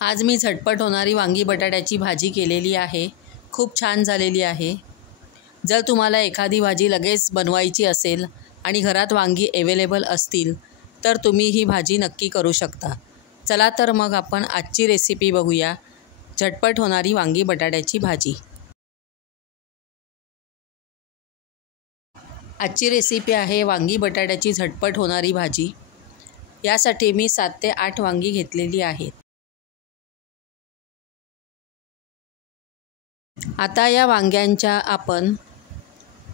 आज मी झटपट होणारी वांगी बटाट्याची भाजी केलेली आहे। खूप छान झालेली आहे। जर तुम्हाला एखादी भाजी लगेच बनवायची असेल आणि घरात वांगी अवेलेबल असतील तर तुम्ही ही भाजी नक्की करू शकता। चला तर मग आपण आजची रेसिपी बघूया, झटपट होणारी वांगी बटाट्याची भाजी। आजची रेसिपी आहे वांगी बटाट्याची झटपट होणारी भाजी। यासाठी मी 7 ते 8 वांगी घेतलेली आहेत। आता या वांग्यांच्या आपण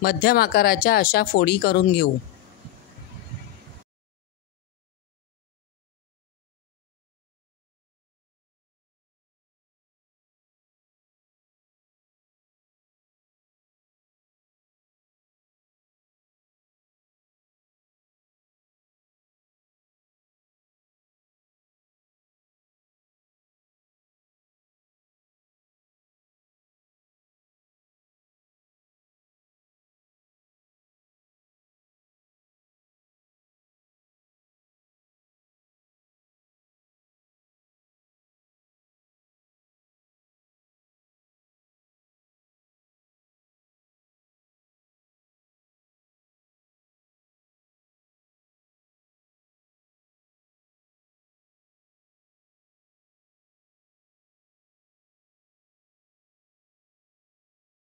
मध्यम आकाराच्या अशा फोडी करून घेऊ।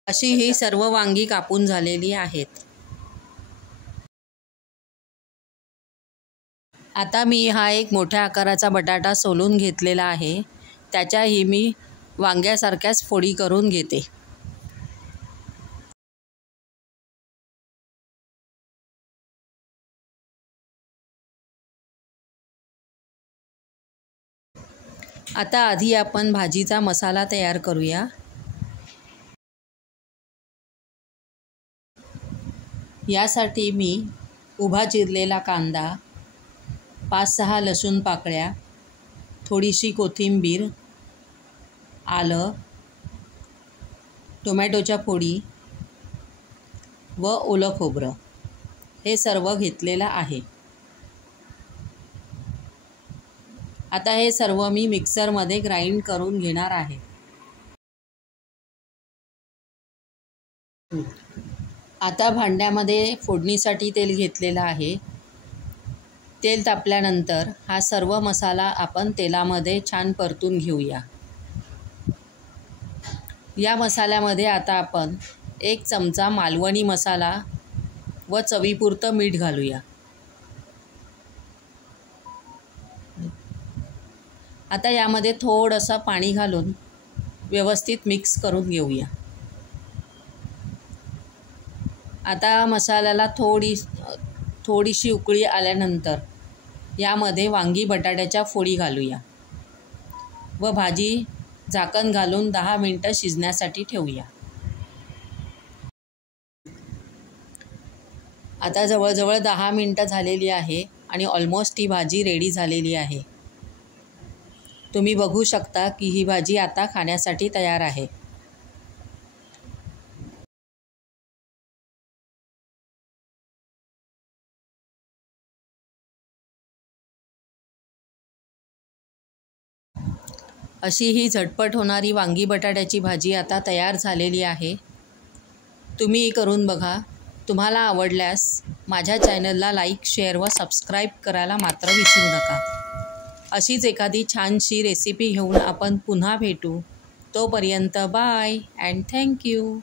अशी ही सर्व वांगी कापून झालेली आहेत। आता मी हा एक मोठ्या आकाराचा बटाटा सोलून घेतलेला आहे। त्याच्याही मी वांग्यासारख्याच फोडी करून घेते। आता आधी आपण भाजीचा मसाला तयार करूया। यासाठी मी उभा चिरलेला कांदा, 5-6 लसूण पाकळ्या, थोडीशी कोथिंबीर, आलं, टोमॅटोच्या फोडी व ओलं खोबरं हे सर्व घेतलेलं आहे। आता हे सर्व मी मिक्सरमध्ये ग्राइंड करून घेणार आहे। आता भांड्यामध्ये फोडणीसाठी तेल घेतलेलं आहे। तेल तापल्यानंतर हा सर्व मसाला आपण तेलामध्ये छान परतून घेऊया। या मसाल्यामध्ये आता आपण 1 चमचा मालवणी मसाला व चवीपुरतं मीठ घालूया। आता यामध्ये थोडंसं पाणी घालून व्यवस्थित मिक्स करून घेऊया। आता मसाल्याला थोडीशी उकळी आल्यानंतर यामध्ये वांगी बटाट्याच्या फोडी घालूया व भाजी झाकण घालून 10 मिनिटं शिजण्यासाठी ठेवूया। आता जवळजवळ 10 मिनिटं झालेली आहे आणि ऑलमोस्ट ही भाजी रेडी झालेली आहे। तुम्ही बघू शकता की ही भाजी आता खाण्यासाठी तयार आहे। अशी ही झटपट होणारी वांगी बटाट्याची भाजी आता तयार झालेली आहे। तुम्ही करून बघा। तुम्हाला आवडल्यास माझ्या चॅनलला लाईक, शेअर व सबस्क्राईब करायला मात्र विसरू नका। अशीच एखादी छानशी रेसिपी घेऊन आपण पुन्हा भेटू। तोपर्यंत बाय अँड थँक यू।